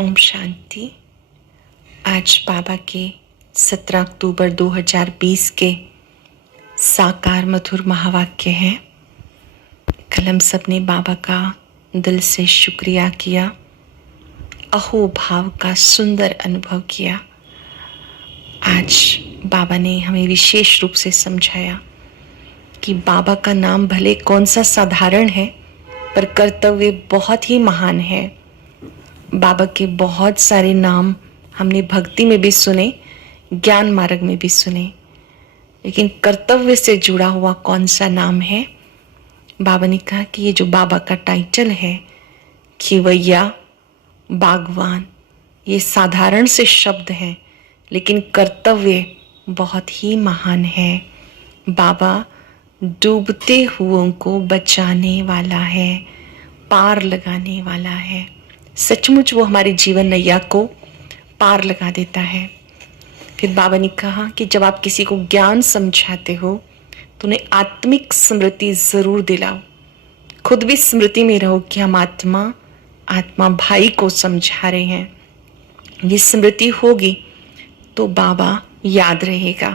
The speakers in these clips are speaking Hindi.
ओम शांति। आज बाबा के 17 अक्टूबर 2020 के साकार मधुर महावाक्य हैं। कल हम सब ने बाबा का दिल से शुक्रिया किया, अहो भाव का सुंदर अनुभव किया। आज बाबा ने हमें विशेष रूप से समझाया कि बाबा का नाम भले कौन सा साधारण है, पर कर्तव्य बहुत ही महान है। बाबा के बहुत सारे नाम हमने भक्ति में भी सुने, ज्ञान मार्ग में भी सुने, लेकिन कर्तव्य से जुड़ा हुआ कौन सा नाम है? बाबा ने कहा कि ये जो बाबा का टाइटल है, खिवैया, बागवान, ये साधारण से शब्द हैं, लेकिन कर्तव्य बहुत ही महान है। बाबा डूबते हुओं को बचाने वाला है, पार लगाने वाला है। सचमुच वो हमारे जीवन नैया को पार लगा देता है। फिर बाबा ने कहा कि जब आप किसी को ज्ञान समझाते हो तो उन्हें आत्मिक स्मृति जरूर दिलाओ। खुद भी स्मृति में रहो कि हम आत्मा भाई को समझा रहे हैं। ये स्मृति होगी तो बाबा याद रहेगा।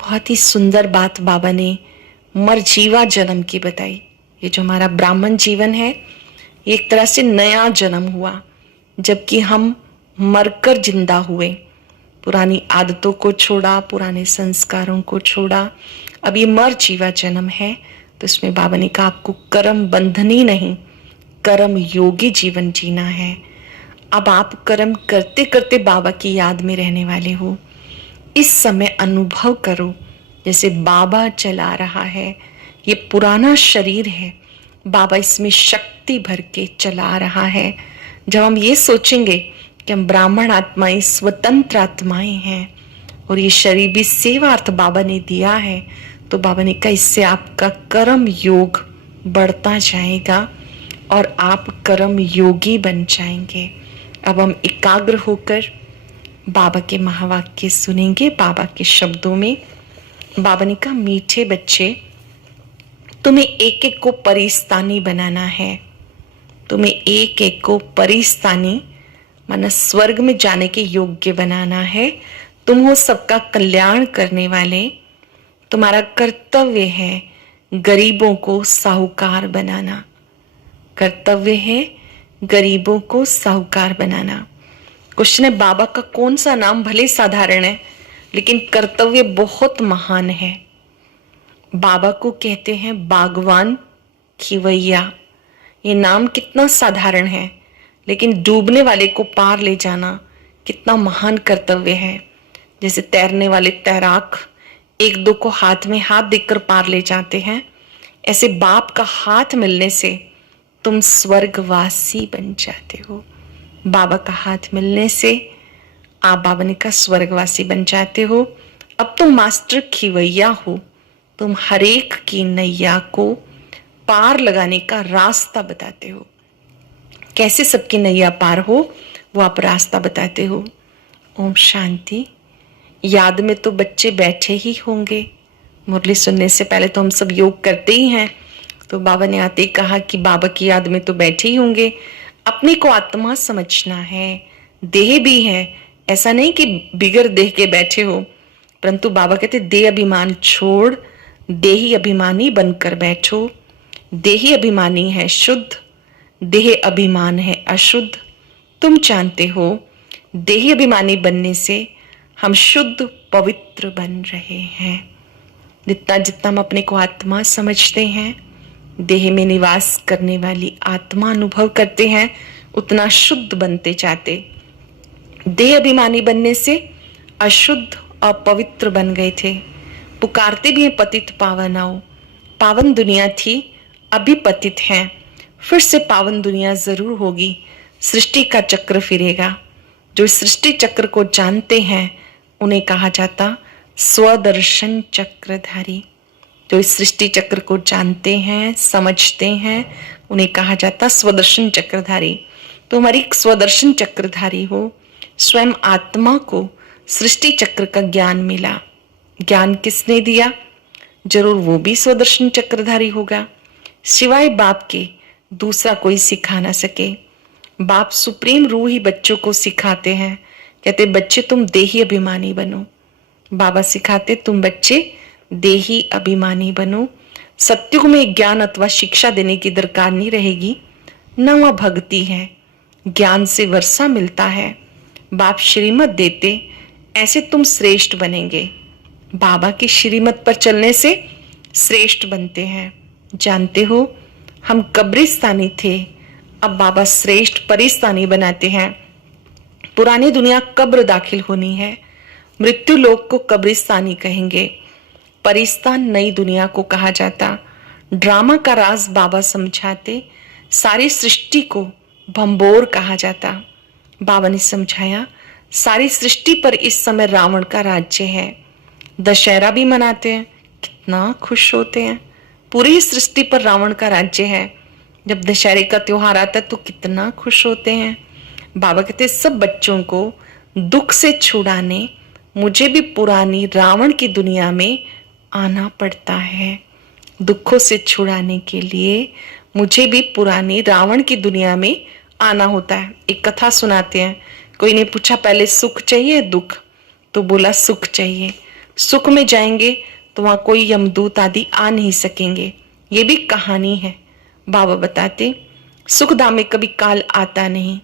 बहुत ही सुंदर बात बाबा ने मरजीवा जन्म की बताई। ये जो हमारा ब्राह्मण जीवन है, ये एक तरह से नया जन्म हुआ, जबकि हम मरकर जिंदा हुए। पुरानी आदतों को छोड़ा, पुराने संस्कारों को छोड़ा, अब ये मरजीवा जन्म है। तो इसमें बाबा ने कहा आपको कर्म बंधनी नहीं, कर्म योगी जीवन जीना है। अब आप कर्म करते करते बाबा की याद में रहने वाले हो। इस समय अनुभव करो जैसे बाबा चला रहा है। ये पुराना शरीर है, बाबा इसमें शक्ति भर के चला रहा है। जब हम ये सोचेंगे कि हम ब्राह्मण आत्माएं, स्वतंत्र आत्माएं हैं और ये शरीर भी सेवार्थ बाबा ने दिया है, तो बाबा ने कहा इससे आपका कर्म योग बढ़ता जाएगा और आप कर्म योगी बन जाएंगे। अब हम एकाग्र होकर बाबा के महावाक्य सुनेंगे। बाबा के शब्दों में बाबा ने कहा, मीठे बच्चे, तुम्हें एक एक को परिस्तानी बनाना है। तुम्हें एक एक को परिस्तानी माना स्वर्ग में जाने के योग्य बनाना है। तुम हो सबका कल्याण करने वाले। तुम्हारा कर्तव्य है गरीबों को साहूकार बनाना। कर्तव्य है गरीबों को साहूकार बनाना। क्वेश्चन है, बाबा का कौन सा नाम भले साधारण है, लेकिन कर्तव्य बहुत महान है। बाबा को कहते हैं बागवान, खिवैया। ये नाम कितना साधारण है, लेकिन डूबने वाले को पार ले जाना कितना महान कर्तव्य है। जैसे तैरने वाले तैराक एक दो को हाथ में हाथ देकर पार ले जाते हैं, ऐसे बाप का हाथ मिलने से तुम स्वर्गवासी बन जाते हो। बाबा का हाथ मिलने से आप, बाबा ने कहा, स्वर्गवासी बन जाते हो। अब तुम मास्टर खिवैया हो। तुम हरेक की नैया को पार लगाने का रास्ता बताते हो। कैसे सबकी नैया पार हो, वो आप रास्ता बताते हो। ओम शांति। याद में तो बच्चे बैठे ही होंगे। मुरली सुनने से पहले तो हम सब योग करते ही हैं, तो बाबा ने आते ही कहा कि बाबा की याद में तो बैठे ही होंगे। अपने को आत्मा समझना है, देह भी है। ऐसा नहीं कि बिगर देह के बैठे हो, परंतु बाबा कहते देह अभिमान छोड़, देही अभिमानी बनकर बैठो। देही अभिमानी है शुद्ध, देह अभिमान है अशुद्ध। तुम जानते हो देही अभिमानी बनने से हम शुद्ध पवित्र बन रहे हैं। जितना जितना हम अपने को आत्मा समझते हैं, देह में निवास करने वाली आत्मा अनुभव करते हैं, उतना शुद्ध बनते जाते। देह अभिमानी बनने से अशुद्ध और पवित्र बन गए थे। पुकारते भी हैं पतित पावन आओ। पावन दुनिया थी, अभी पतित हैं, फिर से पावन दुनिया जरूर होगी। सृष्टि का चक्र फिरेगा। जो सृष्टि चक्र को जानते हैं उन्हें कहा जाता स्वदर्शन चक्रधारी। जो इस सृष्टि चक्र को जानते हैं, समझते हैं, उन्हें कहा जाता स्वदर्शन चक्रधारी। तो हमारी स्वदर्शन चक्रधारी हो। स्वयं आत्मा को सृष्टि चक्र का ज्ञान मिला। ज्ञान किसने दिया? जरूर वो भी स्वदर्शन चक्रधारी होगा। सिवाय बाप के दूसरा कोई सिखा ना सके। बाप सुप्रीम रूह ही बच्चों को सिखाते हैं। कहते बच्चे तुम देही अभिमानी बनो। बाबा सिखाते तुम बच्चे देही अभिमानी बनो। सत्युग में ज्ञान अथवा शिक्षा देने की दरकार नहीं रहेगी, न वह भक्ति है, ज्ञान से वर्षा मिलता है। बाप श्रीमत देते, ऐसे तुम श्रेष्ठ बनेंगे। बाबा की श्रीमत पर चलने से श्रेष्ठ बनते हैं। जानते हो हम कब्रिस्तानी थे, अब बाबा श्रेष्ठ परिस्तानी बनाते हैं। पुरानी दुनिया कब्र दाखिल होनी है, मृत्यु लोक को कब्रिस्तानी कहेंगे। परिस्तान नई दुनिया को कहा जाता। ड्रामा का राज बाबा समझाते, सारी सृष्टि को भंबोर कहा जाता। बाबा ने समझाया सारी सृष्टि पर इस समय रावण का राज्य है। दशहरा भी मनाते हैं, कितना खुश होते हैं, पूरी सृष्टि पर रावण का राज्य है। जब दशहरे का त्योहार आता है तो कितना खुश होते हैं। बाबा कहते सब बच्चों को दुख से छुड़ाने मुझे भी पुरानी रावण की दुनिया में आना पड़ता है। दुखों से छुड़ाने के लिए मुझे भी पुरानी रावण की दुनिया में आना होता है। एक कथा सुनाते हैं, कोई ने पूछा पहले सुख चाहिए दुख, तो बोला सुख चाहिए। सुख में जाएंगे तो वहां कोई यमदूत आदि आ नहीं सकेंगे। ये भी कहानी है। बाबा बताते सुखधाम में कभी काल आता नहीं,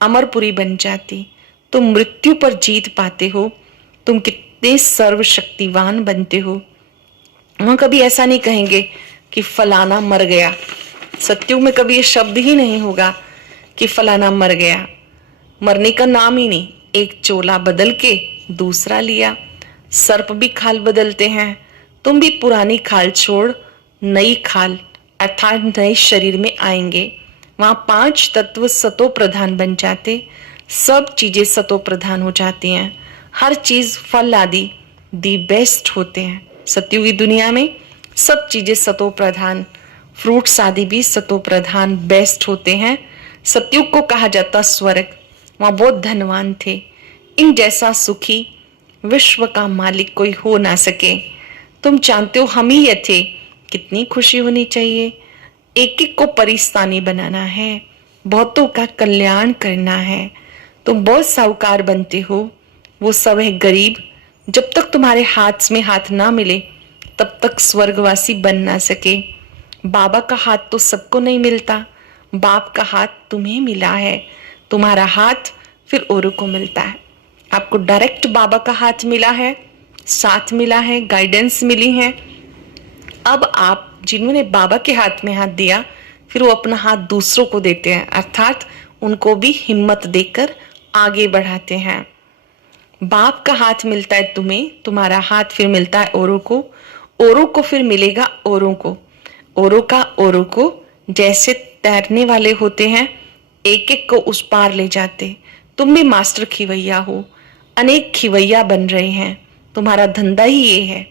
अमरपुरी बन जाती, तुम मृत्यु पर जीत पाते हो, तुम कितने सर्वशक्तिवान बनते हो। वहां कभी ऐसा नहीं कहेंगे कि फलाना मर गया। सत्युग में कभी ये शब्द ही नहीं होगा कि फलाना मर गया, मरने का नाम ही नहीं। एक चोला बदल के दूसरा लिया। सर्प भी खाल बदलते हैं, तुम भी पुरानी खाल छोड़ नई खाल अर्थात नए शरीर में आएंगे। वहां 5 तत्व सतो प्रधान बन जाते, सब चीजें सतो प्रधान हो जाती हैं। हर चीज फल आदि दी बेस्ट होते हैं। सत्युगी दुनिया में सब चीजें सतो प्रधान, फ्रूट्स आदि भी सतो प्रधान बेस्ट होते हैं। सत्युग को कहा जाता स्वर्ग। वहां बहुत धनवान थे, इन जैसा सुखी विश्व का मालिक कोई हो ना सके। तुम जानते हो हम ही ये थे, कितनी खुशी होनी चाहिए। एक एक को परिस्तानी बनाना है, बहुतों का कल्याण करना है। तुम बहुत साहूकार बनते हो, वो सब है गरीब। जब तक तुम्हारे हाथ में हाथ ना मिले तब तक स्वर्गवासी बन ना सके। बाबा का हाथ तो सबको नहीं मिलता, बाप का हाथ तुम्हें मिला है। तुम्हारा हाथ फिर औरों को मिलता है। आपको डायरेक्ट बाबा का हाथ मिला है, साथ मिला है, गाइडेंस मिली है। अब आप जिन्होंने बाबा के हाथ में हाथ दिया, फिर वो अपना हाथ दूसरों को देते हैं, अर्थात उनको भी हिम्मत देकर आगे बढ़ाते हैं। बाप का हाथ मिलता है तुम्हें, तुम्हारा हाथ फिर मिलता है औरों को, औरों को फिर मिलेगा औरों को, औरों का औरों को। जैसे तैरने वाले होते हैं, एक एक को उस पार ले जाते। तुम भी मास्टर खिवैया हो, अनेक खिवैया बन रहे हैं, तुम्हारा धंधा ही ये है।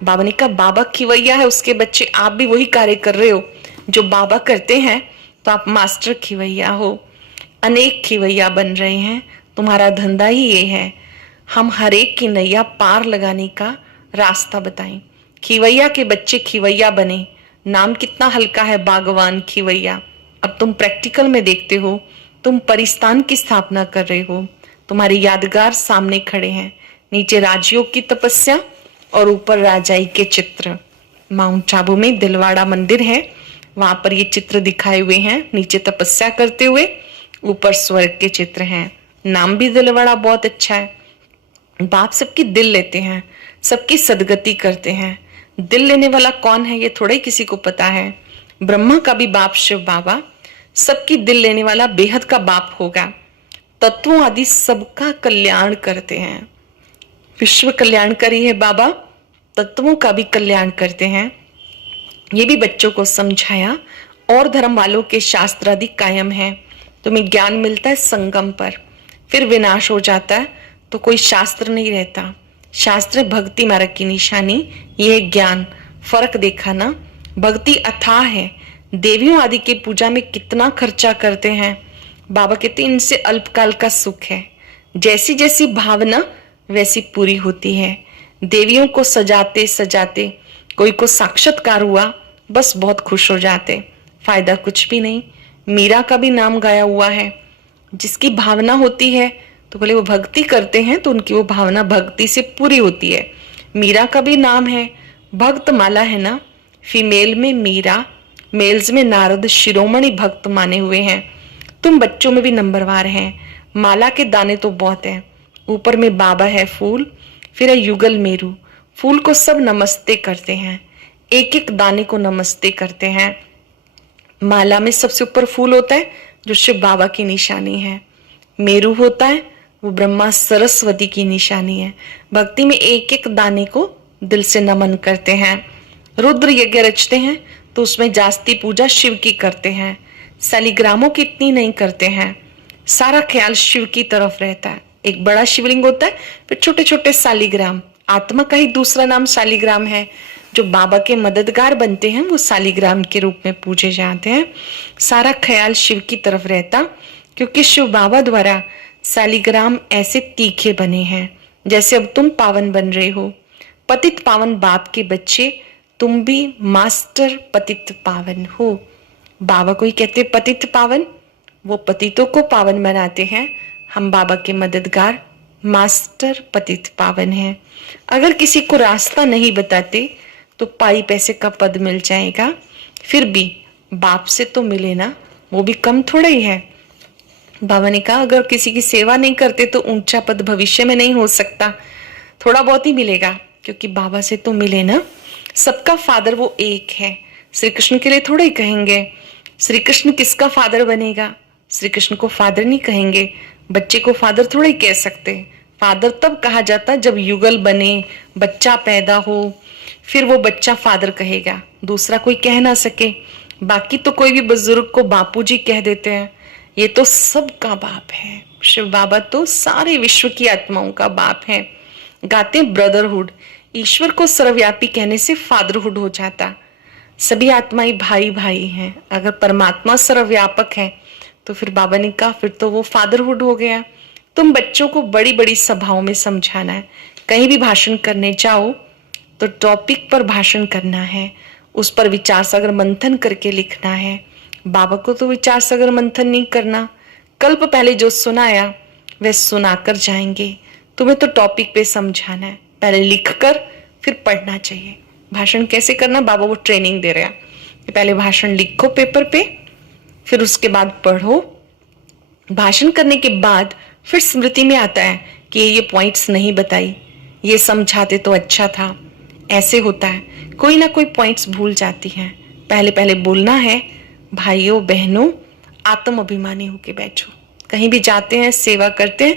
बाबा ने कहा बाबा खिवैया है, उसके बच्चे आप भी वही कार्य कर रहे हो जो बाबा करते हैं, तो आप मास्टर खिवैया हो, अनेक खिवैया बन रहे हैं, तुम्हारा धंधा ही ये है। हम हर एक की नैया पार लगाने का रास्ता बताएं। खिवैया के बच्चे खिवैया बने, नाम कितना हल्का है, बागवान खिवैया। अब तुम प्रैक्टिकल में देखते हो, तुम परिस्तान की स्थापना कर रहे हो, तुम्हारे यादगार सामने खड़े हैं। नीचे राजयोग की तपस्या और ऊपर राजाई के चित्र। माउंट आबू में दिलवाड़ा मंदिर है, वहां पर ये चित्र दिखाए हुए हैं। नीचे तपस्या करते हुए, ऊपर स्वर्ग के चित्र हैं। नाम भी दिलवाड़ा बहुत अच्छा है। बाप सबकी दिल लेते हैं, सबकी सदगति करते हैं। दिल लेने वाला कौन है ये थोड़ा ही किसी को पता है। ब्रह्मा का भी बाप शिव बाबा, सबकी दिल लेने वाला बेहद का बाप होगा। तत्वों आदि सबका कल्याण करते हैं। विश्व कल्याणकारी है बाबा, तत्वों का भी कल्याण करते हैं। ये भी बच्चों को समझाया। और धर्म वालों के शास्त्र आदि कायम है। तुम्हें ज्ञान मिलता है संगम पर, फिर विनाश हो जाता है तो कोई शास्त्र नहीं रहता। शास्त्र भक्ति मार्ग की निशानी, यह ज्ञान। फर्क देखा ना, भक्ति अथाह है। देवियों आदि की पूजा में कितना खर्चा करते हैं। बाबा कहते हैं इनसे अल्पकाल का सुख है, जैसी जैसी भावना वैसी पूरी होती है। देवियों को सजाते सजाते कोई को साक्षात्कार हुआ, बस बहुत खुश हो जाते, फायदा कुछ भी नहीं। मीरा का भी नाम गाया हुआ है। जिसकी भावना होती है तो बोले वो भक्ति करते हैं तो उनकी वो भावना भक्ति से पूरी होती है। मीरा का भी नाम है, भक्त माला है ना। फीमेल में मीरा, मेल्स में नारद शिरोमणि भक्त माने हुए हैं। तुम बच्चों में भी नंबरवार हैं। माला के दाने तो बहुत हैं। ऊपर में बाबा है फूल, फिर है युगल मेरू। फूल को सब नमस्ते करते हैं, एक एक दाने को नमस्ते करते हैं। माला में सबसे ऊपर फूल होता है जो शिव बाबा की निशानी है। मेरू होता है वो ब्रह्मा सरस्वती की निशानी है। भक्ति में एक एक दाने को दिल से नमन करते हैं। रुद्र यज्ञ रचते हैं तो उसमें जास्ती पूजा शिव की करते हैं। शालिग्रामों की इतनी नहीं करते हैं। सारा ख्याल शिव की तरफ रहता है। एक बड़ा शिवलिंग होता है, फिर छोटे छोटे शालिग्राम। आत्मा का ही दूसरा नाम शालिग्राम है। जो बाबा के मददगार बनते हैं वो शालिग्राम के रूप में पूजे जाते हैं। सारा ख्याल शिव की तरफ रहता, क्योंकि शिव बाबा द्वारा शालिग्राम ऐसे तीखे बने हैं जैसे अब तुम पावन बन रहे हो। पतित पावन बाप के बच्चे, तुम भी मास्टर पतित पावन हो। बाबा को ही कहते पतित पावन, वो पतितों को पावन बनाते हैं। हम बाबा के मददगार मास्टर पतित पावन हैं। अगर किसी को रास्ता नहीं बताते तो पाई पैसे का पद मिल जाएगा, फिर भी बाप से तो मिले ना, वो भी कम थोड़ा ही है। बाबा ने कहा अगर किसी की सेवा नहीं करते तो ऊंचा पद भविष्य में नहीं हो सकता, थोड़ा बहुत ही मिलेगा, क्योंकि बाबा से तो मिले ना। सबका फादर वो एक है। श्री कृष्ण के लिए थोड़ा ही कहेंगे। श्री कृष्ण किसका फादर बनेगा? श्री कृष्ण को फादर नहीं कहेंगे। बच्चे को फादर थोड़ा ही कह सकते। फादर तब कहा जाता जब युगल बने, बच्चा पैदा हो, फिर वो बच्चा फादर कहेगा, दूसरा कोई कह ना सके। बाकी तो कोई भी बुजुर्ग को बापूजी कह देते हैं। ये तो सबका बाप है। शिव बाबा तो सारे विश्व की आत्माओं का बाप है। गाते ब्रदरहुड। ईश्वर को सर्वव्यापी कहने से फादरहुड हो जाता। सभी आत्माएं भाई भाई हैं। अगर परमात्मा सर्वव्यापक है तो फिर बाबा ने कहा फिर तो वो फादरहुड हो गया। तुम बच्चों को बड़ी बड़ी सभाओं में समझाना है। कहीं भी भाषण करने जाओ तो टॉपिक पर भाषण करना है, उस पर विचार सागर मंथन करके लिखना है। बाबा को तो विचार सागर मंथन नहीं करना। कल्प पहले जो सुनाया वह सुनाकर जाएंगे। तुम्हें तो टॉपिक पे समझाना है, पहले लिखकर फिर पढ़ना चाहिए। भाषण कैसे करना, बाबा वो ट्रेनिंग दे रहे हैं कि पहले भाषण लिखो पेपर पे, फिर उसके बाद पढ़ो। भाषण करने के बाद फिर स्मृति में आता है कि ये पॉइंट्स नहीं बताई, ये समझाते तो अच्छा था। ऐसे होता है, कोई ना कोई पॉइंट्स भूल जाती हैं। पहले पहले बोलना है, भाइयों बहनों आत्म अभिमानी होके बैठो। कहीं भी जाते हैं, सेवा करते हैं,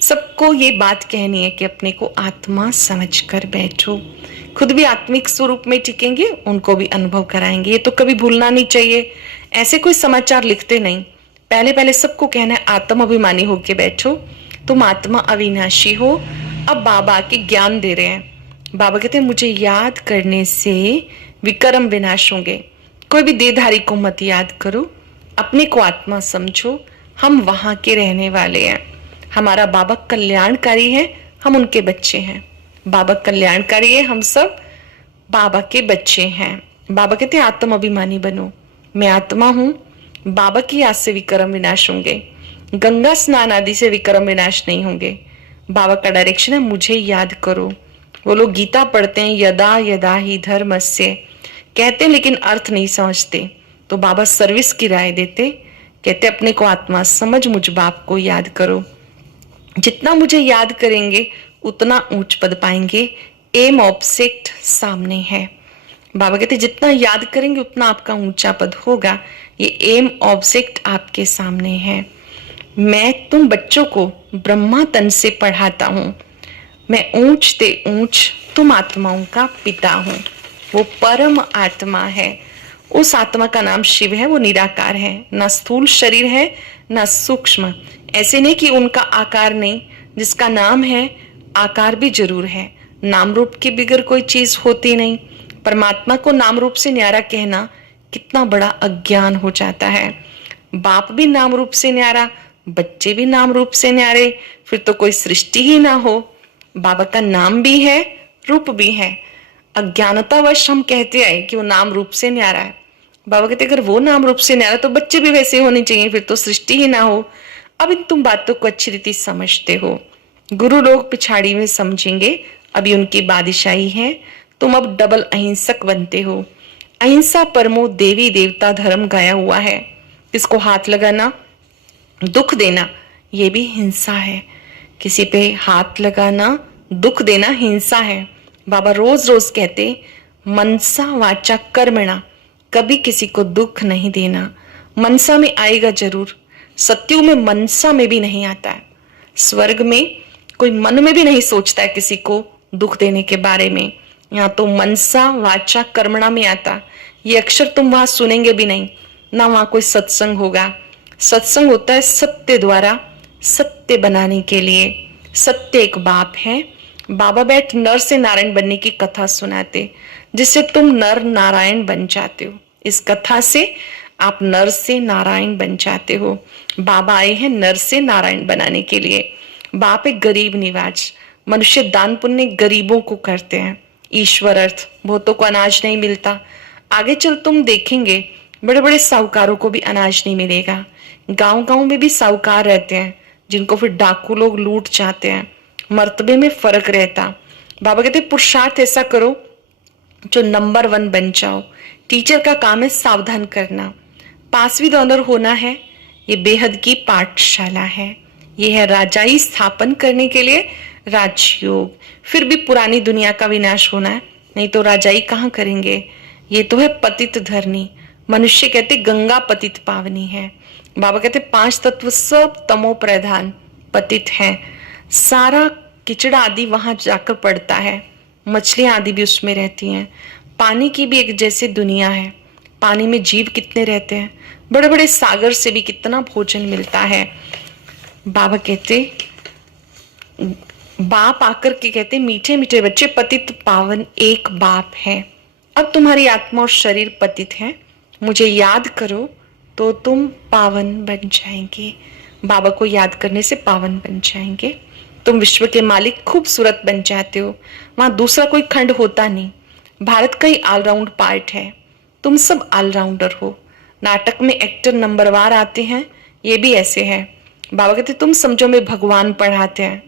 सबको ये बात कहनी है कि अपने को आत्मा समझकर बैठो। खुद भी आत्मिक स्वरूप में टिकेंगे, उनको भी अनुभव कराएंगे। ये तो कभी भूलना नहीं चाहिए। ऐसे कोई समाचार लिखते नहीं, पहले पहले सबको कहना है आत्म अभिमानी होके बैठो, तुम आत्मा अविनाशी हो। अब बाबा के ज्ञान दे रहे हैं। बाबा कहते हैं मुझे याद करने से विक्रम विनाश होंगे। कोई भी देहधारी को मत याद करो, अपने को आत्मा समझो। हम वहां के रहने वाले हैं। हमारा बाबा कल्याणकारी है, हम उनके बच्चे हैं। बाबा कल्याणकारी है, हम सब बाबा के बच्चे हैं। बाबा कहते हैं आत्म अभिमानी बनो। मैं आत्मा हूं, बाबा की याद से विक्रम विनाश होंगे। गंगा स्नान आदि से विक्रम विनाश नहीं होंगे। बाबा का डायरेक्शन है मुझे याद करो। वो लोग गीता पढ़ते हैं, यदा यदा ही धर्मस्य कहते हैं, लेकिन अर्थ नहीं समझते। तो बाबा सर्विस की राय देते, कहते अपने को आत्मा समझ, मुझ बाप को याद करो। जितना मुझे याद करेंगे उतना ऊंच पद पाएंगे। एम ऑब्जेक्ट सामने है। बाबा कहते जितना याद करेंगे उतना आपका ऊंचा पद होगा। ये एम ऑब्जेक्ट आपके सामने है। मैं तुम बच्चों को ब्रह्मा तन से पढ़ाता हूं। मैं ऊंच ते ऊंच तुम आत्माओं का पिता हूं। वो परम आत्मा है। उस आत्मा का नाम शिव है। वो निराकार है, ना स्थूल शरीर है ना सूक्ष्म। ऐसे नहीं कि उनका आकार नहीं, जिसका नाम है आकार भी जरूर है। नाम रूप के बिगर कोई चीज होती नहीं। परमात्मा को नाम रूप से न्यारा कहना कितना बड़ा अज्ञान हो जाता है। बाप भी नाम रूप से न्यारा, बच्चे भी नाम रूप से न्यारे, फिर तो कोई सृष्टि ही ना हो। बाबा का नाम भी है, रूप भी है। अज्ञानतावश हम कहते आए कि वो नाम रूप से न्यारा है। बाबा कहते अगर वो नाम रूप से न्यारा तो बच्चे भी वैसे होने चाहिए, फिर तो सृष्टि ही ना हो। अब इन तुम बातों को अच्छी रीति समझते हो। गुरु लोग पिछाड़ी में समझेंगे, अभी उनकी बादशाही है। तुम अब डबल अहिंसक बनते हो। अहिंसा परमो देवी देवता धर्म गाया हुआ है। किसको हाथ लगाना, दुख देना, ये भी हिंसा है। किसी पे हाथ लगाना, दुख देना हिंसा है। बाबा रोज रोज कहते मनसा वाचा कर्मणा, कभी किसी को दुख नहीं देना। मनसा में आएगा जरूर, सत्युग में मनसा में भी नहीं आता है। स्वर्ग में कोई मन में भी नहीं सोचता है किसी को दुख देने के बारे में। यहाँ तो मनसा वाचा कर्मणा में आता। ये अक्षर तुम वहां सुनेंगे भी नहीं, ना वहां कोई सत्संग होगा। सत्संग होता है सत्य द्वारा, सत्य बनाने के लिए। सत्य एक बाप है। बाबा बैठ नर से नारायण बनने की कथा सुनाते, जिससे तुम नर नारायण बन जाते हो। इस कथा से आप नर से नारायण बन जाते हो। बाबा आए हैं नर से नारायण बनाने के लिए। बाप एक गरीब निवाज, मनुष्य दान पुण्य गरीबों को करते हैं। ईश्वर अर्थ, बहुतों को अनाज नहीं मिलता। आगे चल तुम देखेंगे बड़े बड़े साहूकारों को भी अनाज नहीं मिलेगा। गांव गांव में भी साहूकार रहते हैं, जिनको फिर डाकू लोग लूट जाते हैं। मर्तबे में फर्क रहता। बाबा कहते पुरुषार्थ ऐसा करो जो नंबर 1 बन जाओ। टीचर का काम है सावधान करना। पास विद ऑनर होना है, ये बेहद की पाठशाला है। ये है राजाई स्थापन करने के लिए राजयोग। फिर भी पुरानी दुनिया का विनाश होना है, नहीं तो राजाई कहाँ करेंगे। ये तो है पतित धरनी। मनुष्य कहते गंगा पतित पावनी है। बाबा कहते 5 तत्व सब तमो प्रधान पतित हैं। सारा किचड़ा आदि वहां जाकर पड़ता है। मछलियां आदि भी उसमें रहती हैं। पानी की भी एक जैसे दुनिया है। पानी में जीव कितने रहते हैं। बड़े बड़े सागर से भी कितना भोजन मिलता है। बाबा कहते बाप आकर के कहते मीठे मीठे बच्चे, पतित पावन एक बाप है। अब तुम्हारी आत्मा और शरीर पतित है, मुझे याद करो तो तुम पावन बन जाएंगे। बाबा को याद करने से पावन बन जाएंगे। तुम विश्व के मालिक खूबसूरत बन जाते हो। वहां दूसरा कोई खंड होता नहीं। भारत का ही ऑलराउंड पार्ट है। तुम सब ऑलराउंडर हो। नाटक में एक्टर नंबरवार आते हैं, ये भी ऐसे है। बाबा कहते तुम समझो मैं भगवान पढ़ाते हैं।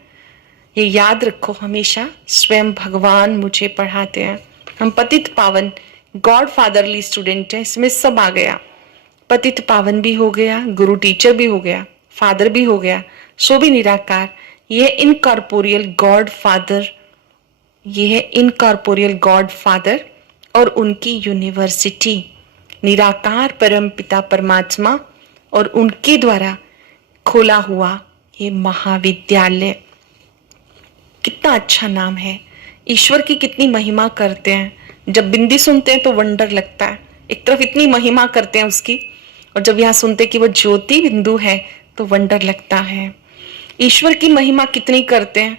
ये याद रखो हमेशा, स्वयं भगवान मुझे पढ़ाते हैं। हम पतित पावन गॉड फादरली स्टूडेंट है। इसमें सब आ गया। पतित पावन भी हो गया, गुरु टीचर भी हो गया, फादर भी हो गया, सो भी निराकार। ये इनकॉर्पोरियल गॉड फादर, ये है इनकॉर्पोरियल गॉड फादर और उनकी यूनिवर्सिटी निराकार परम पिता परमात्मा और उनके द्वारा खोला हुआ ये महाविद्यालय। कितना अच्छा नाम है। ईश्वर की कितनी महिमा करते हैं। जब बिंदी सुनते हैं तो वंडर लगता है। एक तरफ इतनी महिमा करते हैं उसकी, और जब यहाँ सुनते कि वो ज्योति बिंदु है तो वंडर लगता है। ईश्वर की महिमा कितनी करते हैं,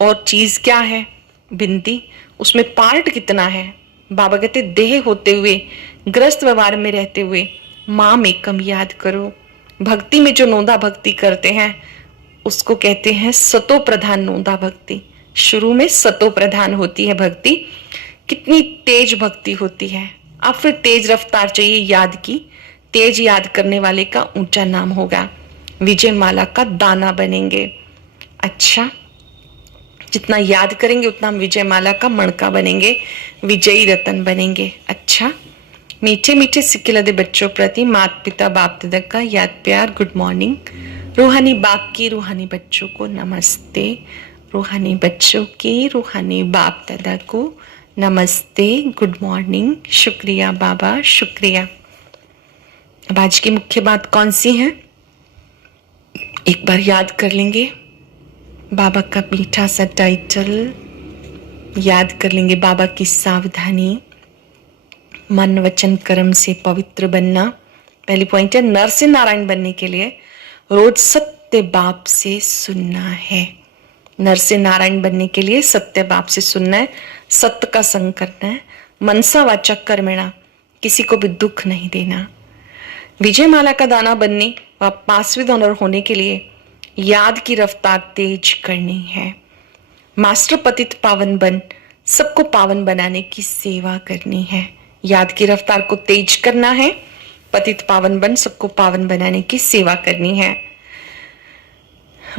और चीज क्या है बिंदी, उसमें पार्ट कितना है। बाबा कहते देह होते हुए, ग्रस्त व्यवहार में रहते हुए माम एकम याद करो। भक्ति में जो नोंदा भक्ति करते हैं उसको कहते हैं सतो प्रधान नोंदा भक्ति। शुरू में सतो प्रधान होती है भक्ति। कितनी तेज भक्ति होती है। अब फिर तेज रफ्तार चाहिए याद की। तेज याद करने वाले का ऊंचा नाम होगा। विजय माला का दाना बनेंगे। अच्छा, जितना याद करेंगे उतना हम विजय माला का मणका बनेंगे, विजयी रतन बनेंगे। अच्छा, मीठे मीठे सिक्के लदे बच्चों प्रति माता पिता बाप दादा का याद प्यार, गुड मॉर्निंग। रूहानी बाप की रूहानी बच्चों को नमस्ते। रूहानी बच्चों की रूहानी बाप दादा को नमस्ते, गुड मॉर्निंग। शुक्रिया बाबा, शुक्रिया। अब आज की मुख्य बात कौन सी है, एक बार याद कर लेंगे। बाबा का मीठा सा टाइटल याद कर लेंगे। बाबा की सावधानी, मन वचन कर्म से पवित्र बनना। पहली पॉइंट है नर से नारायण बनने के लिए रोज सत्य बाप से सुनना है। नर से नारायण बनने के लिए सत्य बाप से सुनना है, सत्य का संग करना है। मनसा वाचा कर्मणा, किसी को भी दुख नहीं देना। विजय माला का दाना बनने व पास विद ऑनर होने के लिए याद की रफ्तार तेज करनी है। मास्टर पतित पावन बन सबको पावन बनाने की सेवा करनी है। याद की रफ्तार को तेज करना है, पतित पावन बन सबको पावन बनाने की सेवा करनी है।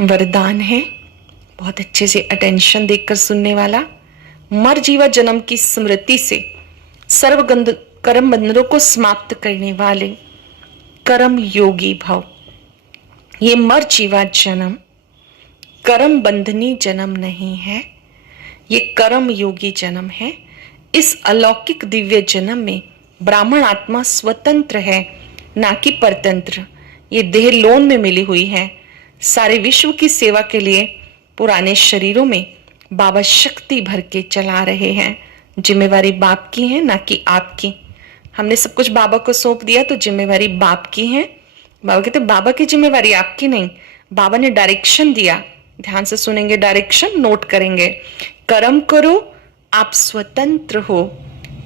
वरदान है, बहुत अच्छे से अटेंशन देकर सुनने वाला। मर जीवा जन्म की स्मृति से सर्व कर्म बंधनों को समाप्त करने वाले कर्म योगी भव। ये मर जीवा जन्म कर्म बंधनी जन्म नहीं है, ये कर्म योगी जन्म है। इस अलौकिक दिव्य जन्म में ब्राह्मण आत्मा स्वतंत्र है, ना कि परतंत्र। ये देह लोन में मिली हुई है। सारे विश्व की सेवा के लिए पुराने शरीरों में बाबा शक्ति भर के चला रहे हैं। जिम्मेवारी बाप की है, ना कि आपकी। हमने सब कुछ बाबा को सौंप दिया तो जिम्मेवारी बाप की है। बाबा कहते बाबा की जिम्मेवारी आपकी नहीं, बाबा ने डायरेक्शन दिया। ध्यान से सुनेंगे, डायरेक्शन नोट करेंगे। कर्म करो, आप स्वतंत्र हो,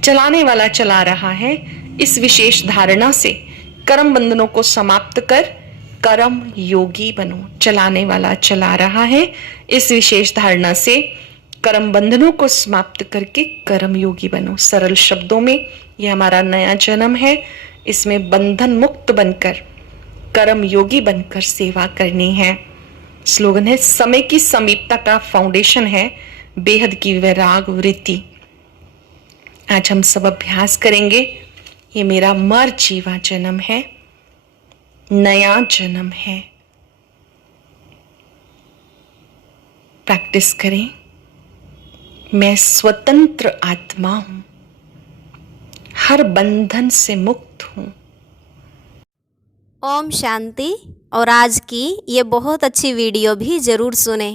चलाने वाला चला रहा है। इस विशेष धारणा से कर्म बंधनों को समाप्त कर कर्म योगी बनो। चलाने वाला चला रहा है, इस विशेष धारणा से कर्म बंधनों को समाप्त करके कर्म योगी बनो। सरल शब्दों में यह हमारा नया जन्म है। इसमें बंधन मुक्त बनकर कर्म योगी बनकर सेवा करनी है। स्लोगन है, समय की समीपता का फाउंडेशन है बेहद की वैराग वृत्ति। आज हम सब अभ्यास करेंगे। ये मेरा मर जीवा जन्म है, नया जन्म है। प्रैक्टिस करें। मैं स्वतंत्र आत्मा हूं, हर बंधन से मुक्त हूं। ओम शांति। और आज की ये बहुत अच्छी वीडियो भी ज़रूर सुने।